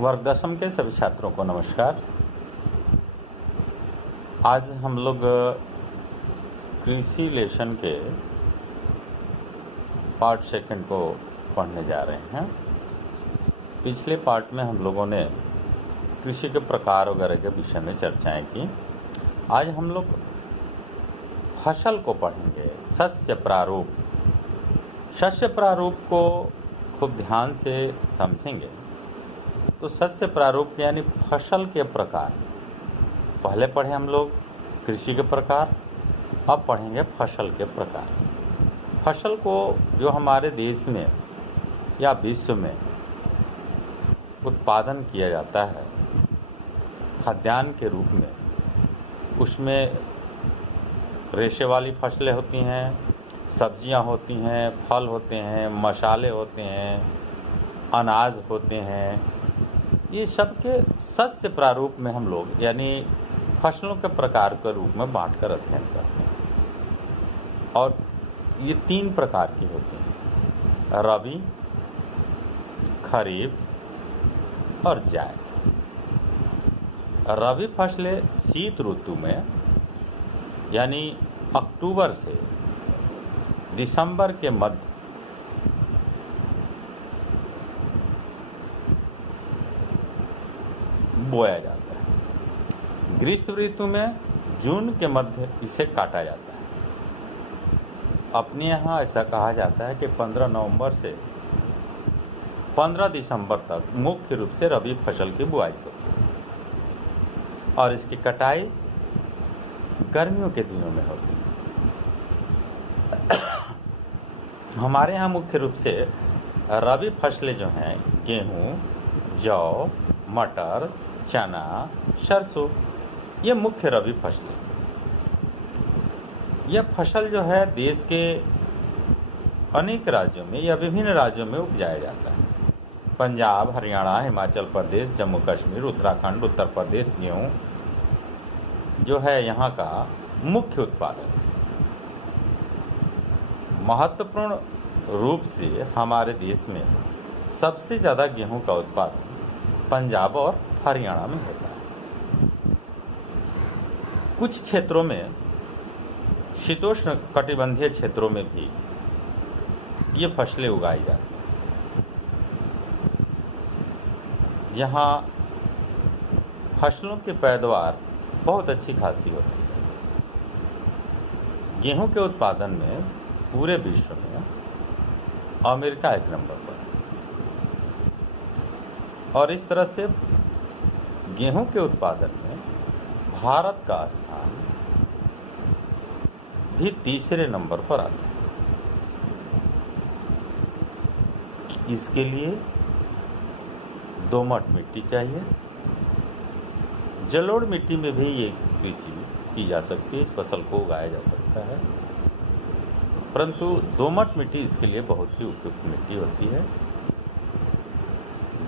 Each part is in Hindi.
वर्ग दशम के सभी छात्रों को नमस्कार। आज हम लोग कृषि लेसन के पार्ट सेकंड को पढ़ने जा रहे हैं। पिछले पार्ट में हम लोगों ने कृषि के प्रकार वगैरह के विषय में चर्चाएं की। आज हम लोग फसल को पढ़ेंगे, सस्य प्रारूप। सस्य प्रारूप को खूब ध्यान से समझेंगे तो सस्य प्रारूप यानी फसल के प्रकार। पहले पढ़े हम लोग कृषि के प्रकार, अब पढ़ेंगे फसल के प्रकार। फसल को जो हमारे देश में या विश्व में उत्पादन किया जाता है खाद्यान्न के रूप में, उसमें रेशे वाली फसलें होती हैं, सब्जियां होती हैं, फल होते हैं, मसाले होते हैं, अनाज होते हैं। ये सब के सस्य प्रारूप में हम लोग यानी फसलों के प्रकार के रूप में बांटकर अध्ययन करते हैं। और ये 3 प्रकार की होती हैं: रबी, खरीफ और जायद। रबी फसलें शीत ऋतु में यानी अक्टूबर से दिसंबर के मध्य बोया जाता है। ग्रीष्म ऋतु में जून के मध्य इसे काटा जाता है। अपने यहाँ ऐसा कहा जाता है कि 15 नवंबर से 15 दिसंबर तक मुख्य रूप से रबी फसल की बुआई होती है और इसकी कटाई गर्मियों के दिनों में होती है। हमारे यहाँ मुख्य रूप से रबी फसलें जो हैं गेहूँ, जौ, मटर, चना, सरसों, ये मुख्य रबी फसलें। यह फसल जो है देश के अनेक राज्यों में या विभिन्न राज्यों में उपजाया जाता है। पंजाब, हरियाणा, हिमाचल प्रदेश, जम्मू कश्मीर, उत्तराखंड, उत्तर प्रदेश गेहूँ जो है यहाँ का मुख्य उत्पादन। महत्वपूर्ण रूप से हमारे देश में सबसे ज़्यादा गेहूं का उत्पादन पंजाब और हरियाणा में होता है। कुछ क्षेत्रों में शीतोष्ण कटिबंधीय क्षेत्रों में भी ये फसलें उगाई जाती हैं, जहाँ फसलों की पैदावार बहुत अच्छी खासी होती है। गेहूं के उत्पादन में पूरे विश्व में अमेरिका 1 नंबर पर और इस तरह से गेहूं के उत्पादन में भारत का स्थान भी 3रे नंबर पर आता है। इसके लिए दोमट मिट्टी चाहिए। जलोढ़ मिट्टी में भी ये कृषि की जा सकती है, इस फसल को उगाया जा सकता है, परंतु दोमट मिट्टी इसके लिए बहुत ही उपयुक्त मिट्टी होती है।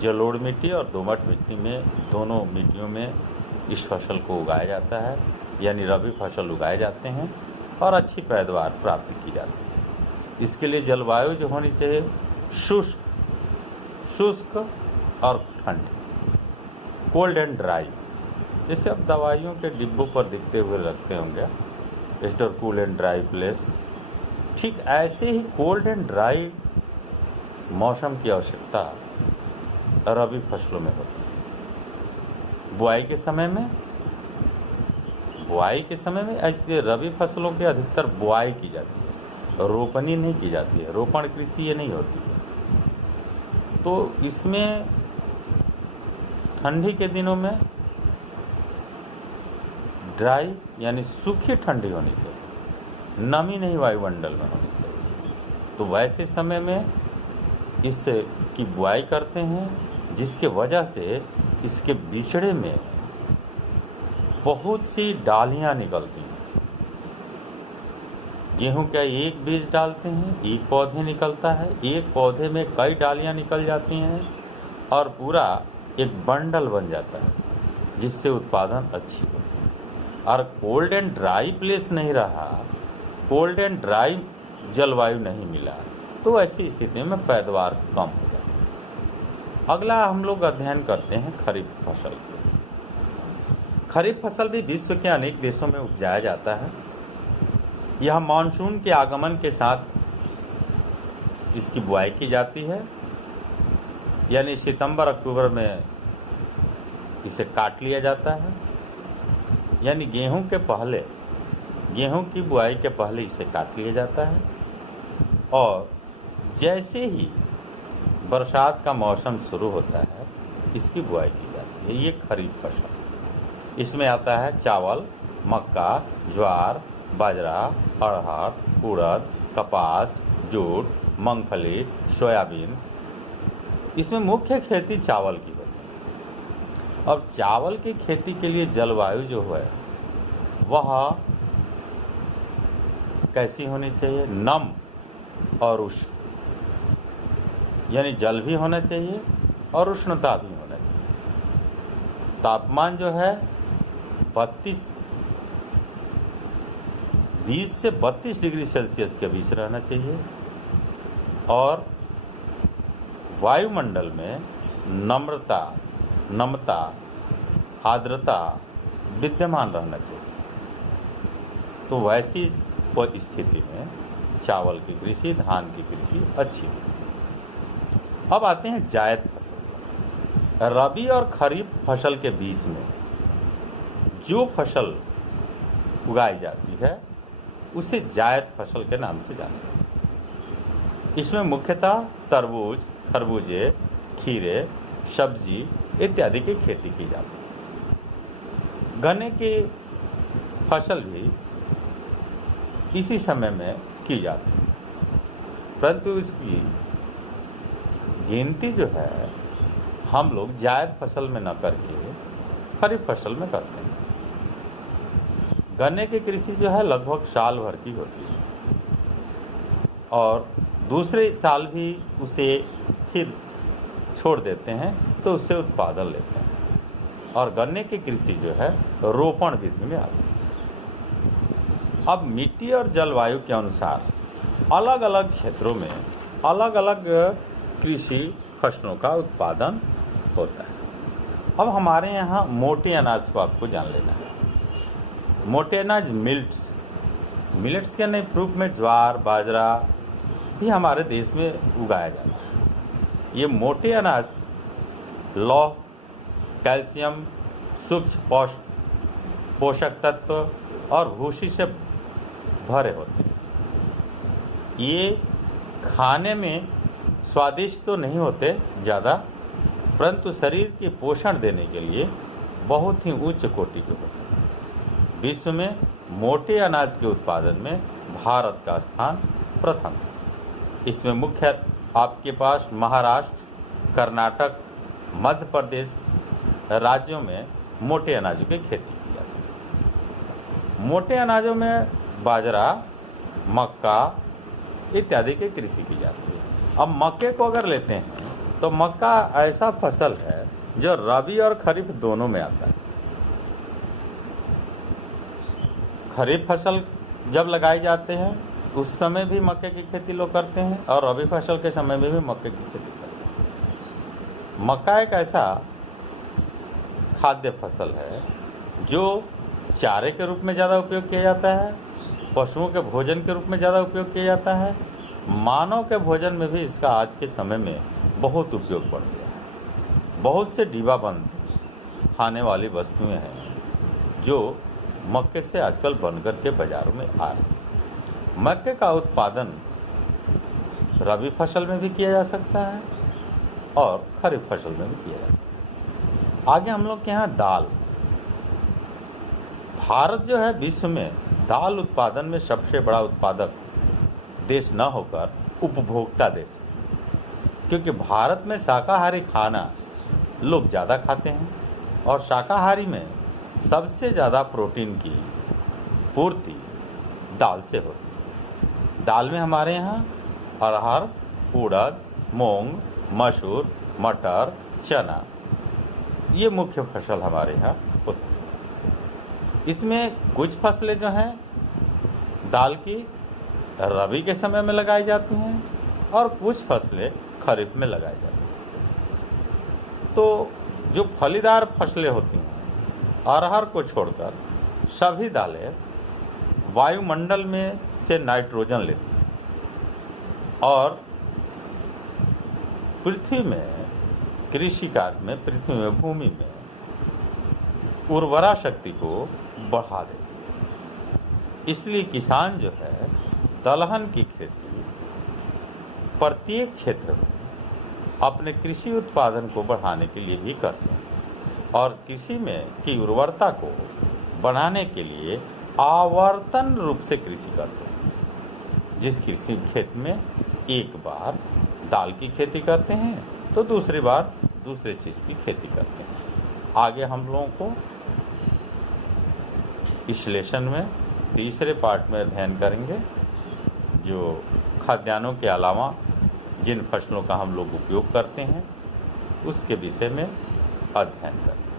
जलोढ़ मिट्टी और दोमट मिट्टी में दोनों मिट्टियों में इस फसल को उगाया जाता है, यानी रबी फसल उगाए जाते हैं और अच्छी पैदावार प्राप्त की जाती है। इसके लिए जलवायु जो होनी चाहिए शुष्क और ठंडी, कोल्ड एंड ड्राई। जैसे अब दवाइयों के डिब्बों पर दिखते हुए रखते होंगे store cool and dry place, ठीक ऐसे ही कोल्ड एंड ड्राई मौसम की आवश्यकता रबी फसलों में होती है। बुआई के समय में ऐसे रबी फसलों के अधिकतर बुआई की जाती है, रोपनी नहीं की जाती है। रोपण कृषि ये नहीं होती है। तो इसमें ठंडी के दिनों में ड्राई यानी सूखी ठंडी होनी चाहिए, नमी नहीं वायुमंडल में होनी चाहिए। तो वैसे समय में इसकी बुआई करते हैं, जिसके वजह से इसके बिचड़े में बहुत सी डालियां निकलती हैं। गेहूं का एक बीज डालते हैं, एक पौधे निकलता है, एक पौधे में कई डालियां निकल जाती हैं और पूरा एक बंडल बन जाता है, जिससे उत्पादन अच्छी होती है। और कोल्ड एंड ड्राई प्लेस नहीं रहा, कोल्ड एंड ड्राई जलवायु नहीं मिला, तो ऐसी स्थिति में पैदावार कम हो जाती है। अगला हम लोग अध्ययन करते हैं खरीफ फसल। खरीफ फसल भी विश्व के अनेक देशों में उपजाया जाता है। यह मानसून के आगमन के साथ इसकी बुआई की जाती है, यानी सितंबर अक्टूबर में इसे काट लिया जाता है, यानी गेहूं की बुआई के पहले इसे काट लिया जाता है और जैसे ही बरसात का मौसम शुरू होता है इसकी बुआई की जाती है। ये खरीफ फसल। इसमें आता है चावल, मक्का, ज्वार, बाजरा, अरहर, उड़द, कपास, जूट, मूंगफली, सोयाबीन। इसमें मुख्य खेती चावल की होती है। और चावल की खेती के लिए जलवायु जो है वह कैसी होनी चाहिए? नम और उष्ण, यानी जल भी होना चाहिए और उष्णता भी होना चाहिए। तापमान जो है 20 से 32 डिग्री सेल्सियस के बीच रहना चाहिए और वायुमंडल में नम्रता, आर्द्रता विद्यमान रहना चाहिए। तो वैसी स्थिति में चावल की कृषि, धान की कृषि अच्छी है। अब आते हैं जायद फसल। रबी और खरीफ फसल के बीच में जो फसल उगाई जाती है उसे जायद फसल के नाम से जाना जाता है। इसमें मुख्यतः तरबूज, खरबूजे, खीरे, सब्जी इत्यादि की खेती की जाती है। गन्ने की फसल भी इसी समय में की जाती है, परंतु इसकी गिनती जो है हम लोग जायद फसल में न करके खरीफ फसल में करते हैं। गन्ने की कृषि जो है लगभग साल भर की होती है और दूसरे साल भी उसे फिर छोड़ देते हैं तो उससे उत्पादन लेते हैं और गन्ने की कृषि जो है रोपण विधि में आती है। अब मिट्टी और जलवायु के अनुसार अलग अलग क्षेत्रों में अलग अलग कृषि फसलों का उत्पादन होता है। अब हमारे यहाँ मोटे अनाज को आपको जान लेना है। मोटे अनाज मिलेट्स के नए रूप में ज्वार, बाजरा भी हमारे देश में उगाया जाता है। ये मोटे अनाज लौह, कैल्शियम, सूक्ष्म पोषक तत्व और भूसी से भरे होते हैं। ये खाने में स्वादिष्ट तो नहीं होते ज़्यादा, परंतु शरीर के पोषण देने के लिए बहुत ही उच्च कोटि के होते हैं। विश्व में मोटे अनाज के उत्पादन में भारत का स्थान प्रथम है। इसमें मुख्य आपके पास महाराष्ट्र, कर्नाटक, मध्य प्रदेश राज्यों में मोटे अनाजों की खेती की जाती है। मोटे अनाजों में बाजरा, मक्का इत्यादि की कृषि की जाती है। अब मक्के को अगर लेते हैं तो मक्का ऐसा फसल है जो रबी और खरीफ दोनों में आता है। खरीफ फसल जब लगाए जाते हैं उस समय भी मक्के की खेती लोग करते हैं और रबी फसल के समय में भी मक्के की खेती करते हैं। मक्का एक ऐसा खाद्य फसल है जो चारे के रूप में ज़्यादा उपयोग किया जाता है, पशुओं के भोजन के रूप में ज़्यादा उपयोग किया जाता है, मानव के भोजन में भी इसका आज के समय में बहुत उपयोग बढ़ गया है। बहुत से डिब्बाबंद खाने वाली वस्तुएं हैं जो मक्के से आजकल बनकर के बाज़ारों में आ रही हैं। मक्के का उत्पादन रबी फसल में भी किया जा सकता है और खरीफ फसल में भी किया जाता है। आगे हम लोग के यहाँ दाल। भारत जो है विश्व में दाल उत्पादन में सबसे बड़ा उत्पादक देश न होकर उपभोक्ता देश है, क्योंकि भारत में शाकाहारी खाना लोग ज़्यादा खाते हैं और शाकाहारी में सबसे ज़्यादा प्रोटीन की पूर्ति दाल से होती है। दाल में हमारे यहाँ अरहर, उड़द, मूंग, मसूर, मटर, चना ये मुख्य फसल हमारे यहाँ होती है। इसमें कुछ फसलें जो हैं दाल की रबी के समय में लगाई जाती हैं और कुछ फसलें खरीफ में लगाई जाती हैं। तो जो फलीदार फसलें होती हैं, अरहर को छोड़कर सभी दालें वायुमंडल में से नाइट्रोजन लेती हैं और पृथ्वी में, कृषि कार्य में, पृथ्वी में, भूमि में उर्वरा शक्ति को बढ़ा देती है। इसलिए किसान जो है दलहन की खेती प्रत्येक क्षेत्र में अपने कृषि उत्पादन को बढ़ाने के लिए भी करते हैं और कृषि में की उर्वरता को बढ़ाने के लिए आवर्तन रूप से कृषि करते हैं। जिस कृषि खेत में एक बार दाल की खेती करते हैं तो दूसरी बार दूसरे चीज़ की खेती करते हैं। आगे हम लोगों को इस लेसन में तीसरे पार्ट में अध्ययन करेंगे, जो खाद्यान्नों के अलावा जिन फसलों का हम लोग उपयोग करते हैं उसके विषय में अध्ययन करेंगे।